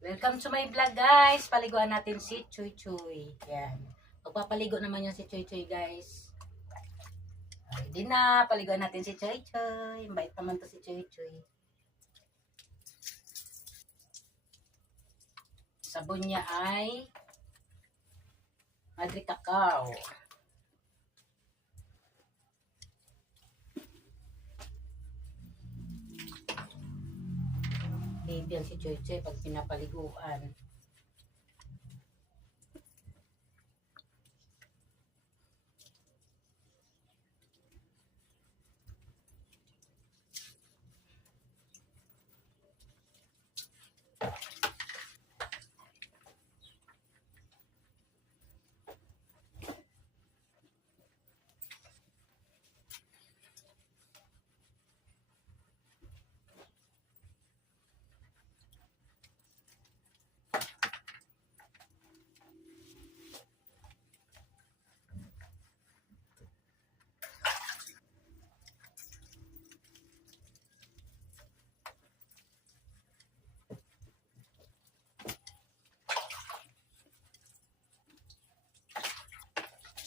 Welcome to my vlog, guys. Paliguan natin si Chuy Chuy. Yan. Magpapaligo naman yan si Chuy Chuy, guys. Ready na. Paliguan natin si Chuy Chuy. Mabait naman to si Chuy Chuy. Sabon niya ay Madre Cacao. Baby ang si Chuy Chuy pag pinapaliguan.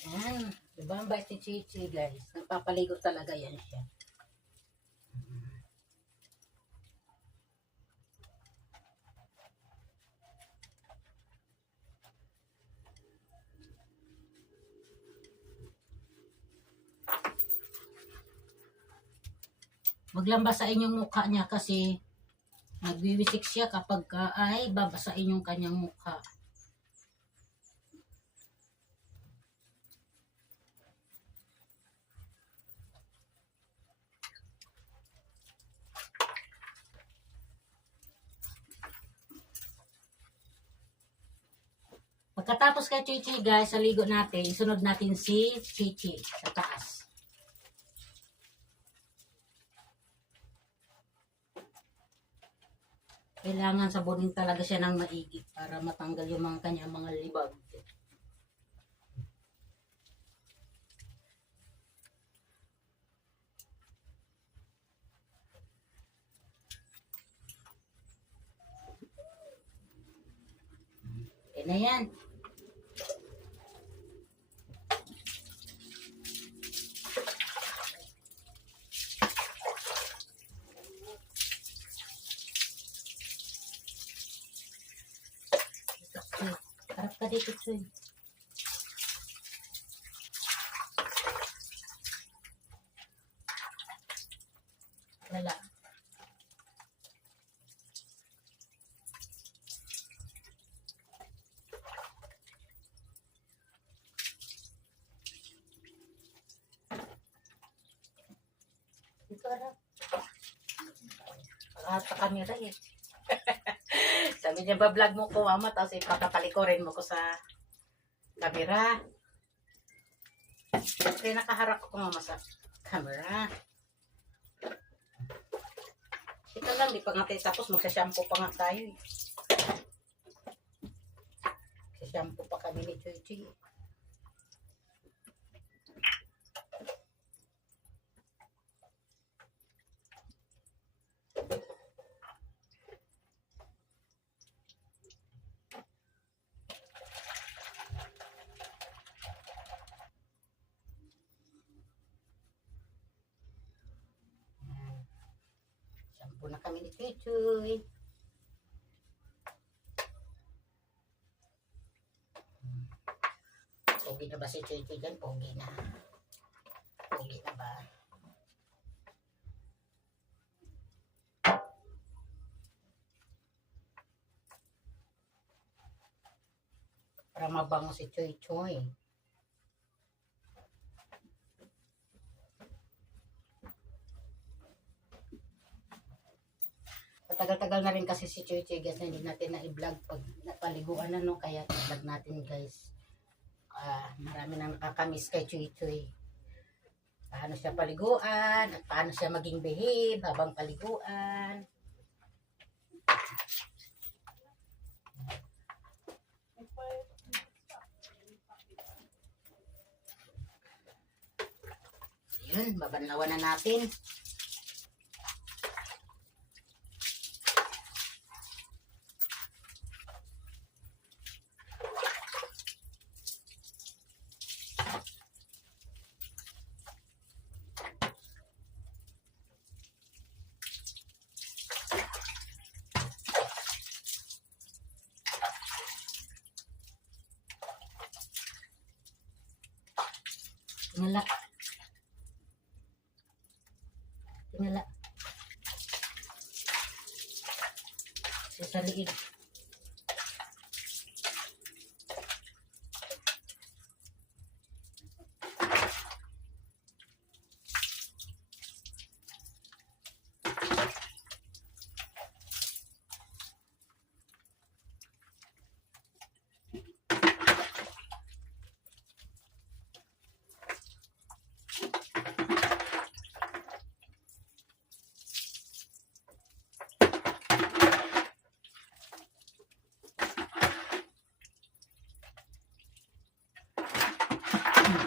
Yan. Diba ang bait ni Chuy Chuy, guys? Nagpapaligo talaga yan siya. Maglambas sa inyong mukha niya kasi nagwiwisik siya kapag ay babasain yung kanyang mukha. Pagkatapos kay Chichi, guys, sa ligo natin, isunod natin si Chichi sa taas. Kailangan sabunin talaga siya ng maigi para matanggal yung mga kanyang mga libag. Okay na yan. Harap ka dito, Chuy. Wala. Dito, harap. At sa camera eh. Sabi niya, ba-vlog mo ko, mama, tapos ipapapalikurin mo ko sa camera. Siyempre, nakaharap ko, mama, sa camera. Ito lang, di pa nga tayo tapos, magsashampoo pa nga tayo eh. Magsashampoo pa kami ni Chuy Chuy. Shampoo na kami ni Chuy Chuy. Pogi na ba si Chuy Chuy dyan? Pogi na. Pogi na ba? Para mabango si Chuy Chuy. Matagal-tagal na rin kasi si Chuy Chuy, guys, na hindi natin na-i-vlog pag napaliguan na, no? Kaya i-vlog natin, guys. Marami nang nakakamiss kay Chuy Chuy. Paano siya paliguan at paano siya maging behave habang paliguan. Yun, babanlawan na natin. Tingala. Tingala. Sa liig.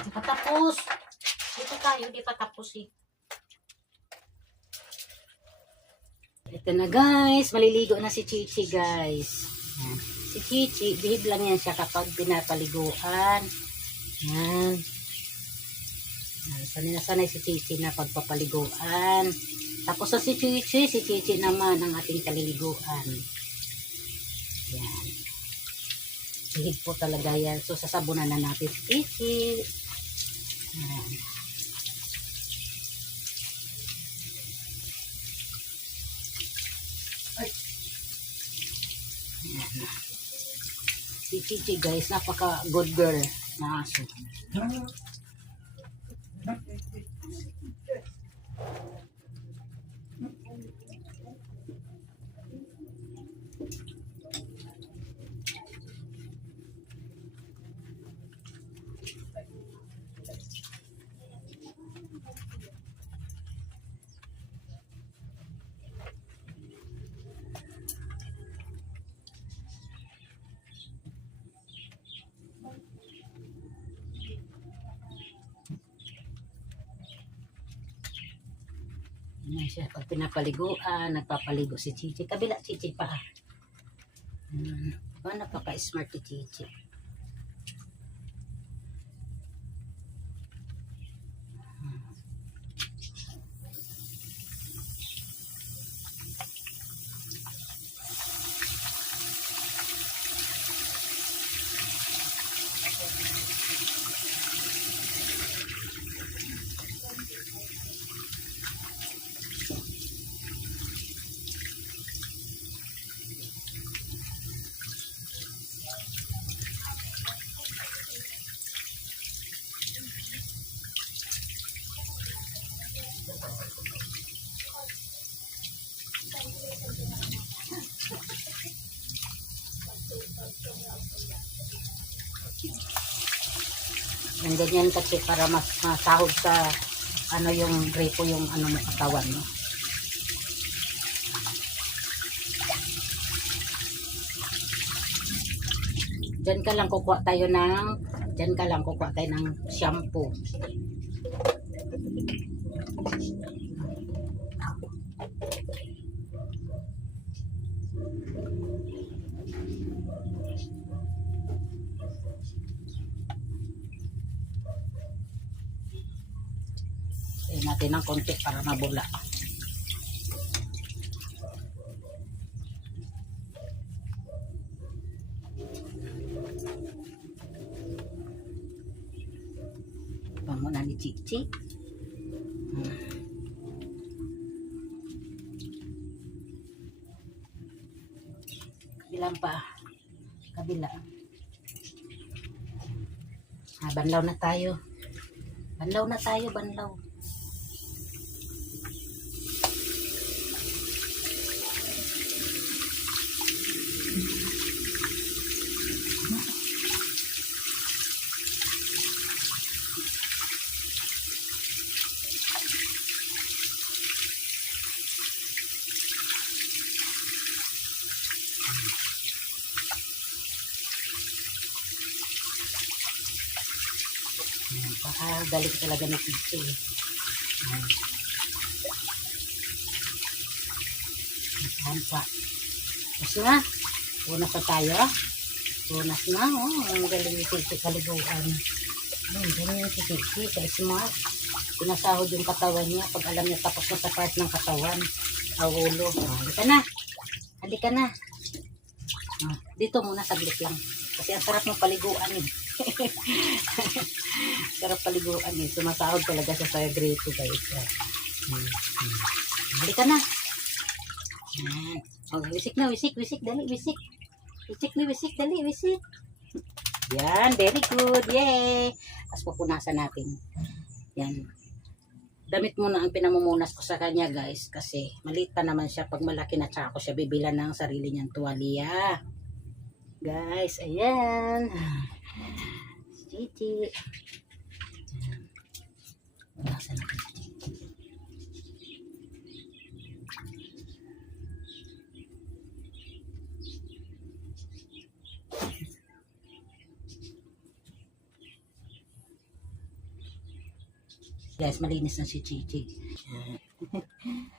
Di pa tapos. Dito tayo, di pa tapos eh. Ito na guys, maliligo na si Chichi guys. Yan. Si Chichi, bihib lang yan siya kapag pinapaliguan. Yan. Sanay na sanay si Chichi na pagpapaliguan. Tapos sa si Chichi naman ang ating kaliliguan. Yan. Bihib po talaga yan. So sasabunan na natin si Chichi. Yan. Si Chichi guys, napaka good girl na aso. Yan siya. Pag pinapaliguan, nagpapaligo si Chichi. Kabila, Chichi pa. Napaka-smart si Chichi. Yan ganyan kasi para mas masahog sa ano yung gripo yung ano mo katawan mo. Diyan ka lang kukuha tayo ng shampoo. Natin ng konti para mabula. Bango na ni Chichi. Kabilang pa. Kabila. Banlaw na tayo. Banlaw. Galing talaga na Chichi. Saan pa? Tapos na. Punas na tayo. Punas na. Ang galing ni Chichi kaliguan. Ganyan si Chichi. Ka-smart. Pinasahod yung katawan niya. Pag alam niya tapos na sa part ng katawan. Sa ulo. Halika na. Dito muna saglit lang. Kasi ang sarap ng paliguan eh. Sarap paliguan eh. Sumasahod talaga siya sa grade 2 guys. Halika na. Yan. Oh, wisik na, wisik, wisik, dali, wisik. Wisik na, wisik, dali, wisik. Yan, very good. Yay! Tapos pupunasan natin. Yan. Damit muna ang pinamumunas ko sa kanya guys. Kasi maliit pa naman siya. Pag malaki na tsaka ko siya bibilan ng sarili niyang tuwalya. Guys, ayan. Chichi. Punasan natin si Chichi. Guys, malinis na si Chichi.